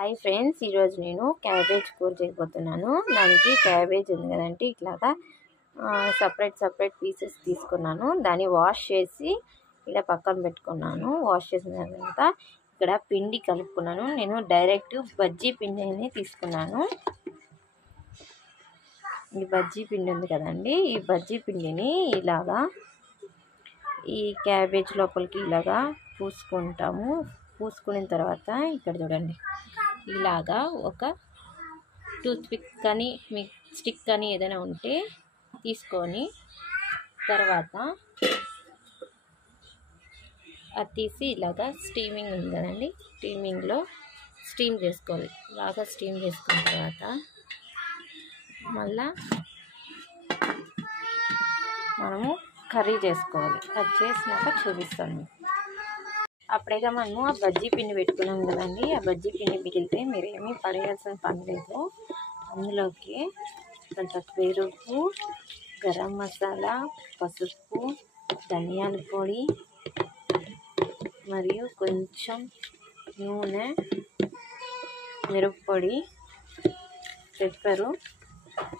Hi friends, ఈరోజు నేను cabbage కూర చేయబోతున్నాను. దానికి క్యాబేజ్ ఉంది కదండి, ఇట్లాగా సపరేట్ పీసెస్ తీసుకున్నాను. దాన్ని వాష్ చేసి ఇలా పక్కన పెట్టుకున్నాను. వాష్ చేసిన తర్వాత ఇక్కడ పిండి కలుపుకున్నాను. నేను డైరెక్ట్ బజ్జీ పిండిని తీసుకున్నాను. ఈ బజ్జీ పిండి ఉంది కదండి, ఈ బజ్జీ పిండిని ఇలాగా ఈ క్యాబేజ్ లోపలికి ఇలాగా పూసుకుంటాము. పూసుకున్న తర్వాత ఇక్కడ చూడండి, ఇలాగా ఒక టూత్ పిక్ కానీ స్టిక్ కానీ ఏదైనా ఉంటే తీసుకొని తర్వాత అది తీసి ఇలాగా స్టీమింగ్ ఉంది కదండి, స్టీమింగ్లో స్టీమ్ చేసుకోవాలి. బాగా స్టీమ్ చేసుకున్న తర్వాత మళ్ళా మనము కర్రీ చేసుకోవాలి. అది చేసినాక చూపిస్తాను. అప్పుడేగా మనము ఆ బజ్జీ పిండి పెట్టుకున్నాం కదండి, ఆ బజ్జీ పిండి మిగిలితే మీరు ఏమీ పడేయాల్సిన పని లేదు. అందులోకి కొంచెం పెరుగు, గరం మసాలా, పసుపు, ధనియాల పొడి మరియు కొంచెం నూనె, మిరప్పొడి, పెప్పరు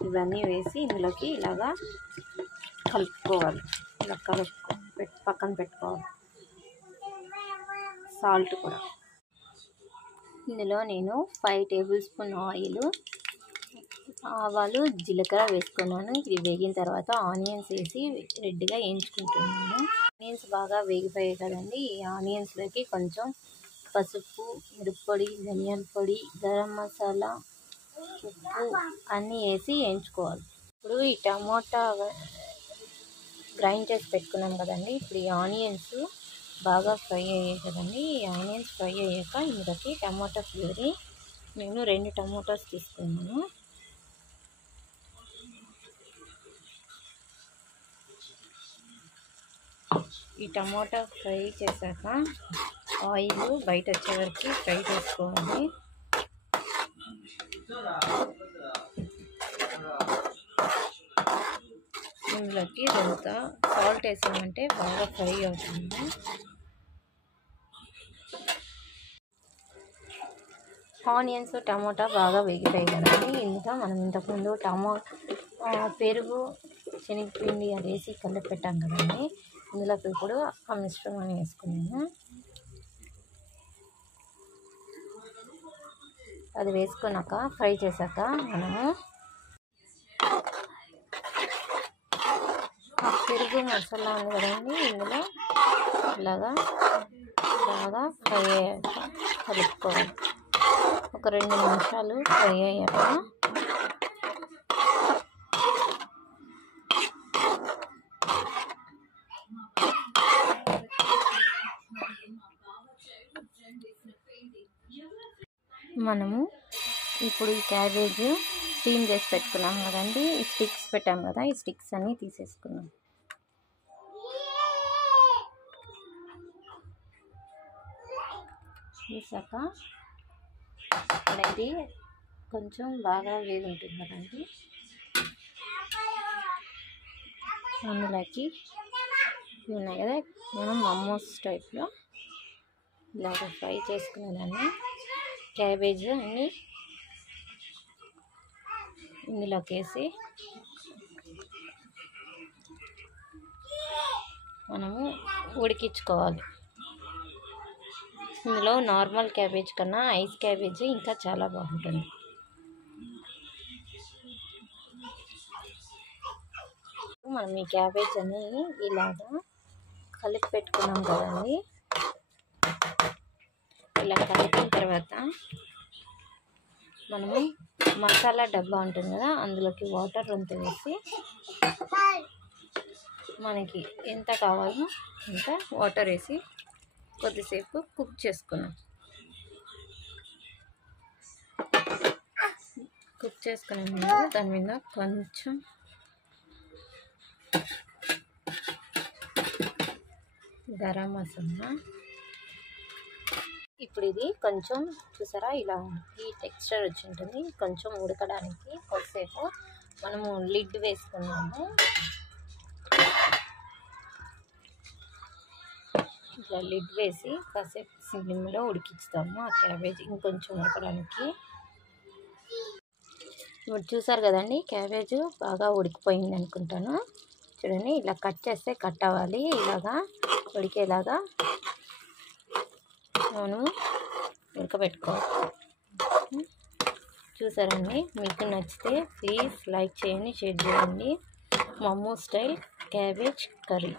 ఇవన్నీ వేసి ఇందులోకి ఇలాగా కలుపుకోవాలి. ఇలా పక్కన పెట్టుకోవాలి. సాల్ట్ కూడా ఇందులో నేను 5 టేబుల్ స్పూన్ ఆయిల్, ఆవాలు, జీలకర్ర వేసుకున్నాను. ఇది వేగిన తర్వాత ఆనియన్స్ వేసి రెడ్గా వేయించుకుంటున్నాను. ఆనియన్స్ బాగా వేగిపోయాయి కదండి, ఈ ఆనియన్స్లోకి కొంచెం పసుపు, మిరప్పొడి, ధనియాల పొడి, గరం మసాలా, ఉప్పు అన్నీ వేసి వేయించుకోవాలి. ఇప్పుడు ఈ టమోటా గ్రైండ్ చేసి పెట్టుకున్నాం కదండి, ఇప్పుడు ఈ ఆనియన్స్ బాగా ఫ్రై అయ్యాయి కదండి. ఈ ఆనియన్స్ ఫ్రై అయ్యాక ఇందులోకి టమాటా ప్యూరీ, నేను 2 టమాటాస్ తీసుకున్నాను. ఈ టమాటా ఫ్రై చేశాక ఆయిల్ బయట వచ్చే వరకు ఫ్రై చేసుకోవాలి. ఇందులోకి కొంత సాల్ట్ వేసామంటే బాగా ఫ్రై అవుతుంది. ఆనియన్స్, టమోటా బాగా వేగిపోయాయి కదండి. ఇందులో మనం ఇంతకుముందు పెరుగు, శనగపిండి అది వేసి కలిపి పెట్టాం కదండి, ఇందులోకి ఇప్పుడు ఆ మిశ్రమాన్ని వేసుకున్నాము. అది వేసుకున్నాక ఫ్రై చేశాక మనము ఆ పెరుగు మసాలా ఉంది కదండి, ఇందులో ఇలాగా బాగా ఫ్రై అయ్యాక కలుపుకోవాలి. ఒక 2 నిమిషాలు ఫ్రై అయ్యాక మనము ఇప్పుడు ఈ క్యాబేజ్ స్టీమ్ చేసి పెట్టుకున్నాం కదండి, ఈ స్టిక్స్ పెట్టాం కదా, ఈ స్టిక్స్ అన్నీ తీసేసుకున్నాం. తీసాక అనేది కొంచెం బాగా వేడి ఉంటుంది కదండి, అందులోకి ఉన్నాయి కదా మనం మమోస్ టైప్లో ఇలాగ ఫ్రై చేసుకునేదాన్ని క్యాబేజ్ అన్ని ఇందులోకి వేసి మనము ఉడికించుకోవాలి. ఇందులో నార్మల్ క్యాబేజ్ కన్నా ఐస్ క్యాబేజ్ ఇంకా చాలా బాగుంటుంది. మనం ఈ క్యాబేజ్ అని ఇలాగా కలిపి పెట్టుకున్నాం కదండి, ఇలా కలిపిన తర్వాత మనము మసాలా డబ్బా ఉంటుంది కదా, అందులోకి వాటర్ రొంత వేసి మనకి ఎంత కావాలో అంత వాటర్ వేసి కొద్దిసేపు కుక్ చేసుకున్నాం. కుక్ చేసుకునే ముందు దాని మీద కొంచెం గరం మసాలా, ఇప్పుడు ఇది కొంచెం చూసారా ఇలా ఈ టెక్స్చర్ వచ్చి ఉంటుంది. కొంచెం ఉడకడానికి కొద్దిసేపు మనము లిడ్ వేసుకున్నాము. ఇట్లా లిడ్ వేసి కాసేపు సిమ్లో ఉడికిస్తాము ఆ క్యాబేజ్ ఇంకొంచెం ఉడకడానికి. ఇప్పుడు చూసారు కదండి, క్యాబేజ్ బాగా ఉడికిపోయింది అనుకుంటాను. చూడండి, ఇలా కట్ చేస్తే కట్ అవ్వాలి, ఇలాగా ఉడికేలాగా మనం ఉడకబెట్టుకోవాలి. చూసారండి, మీకు నచ్చితే ప్లీజ్ లైక్ చేయండి, షేర్ చేయండి. మమ్మూ స్టైల్ క్యాబేజ్ కర్రీ.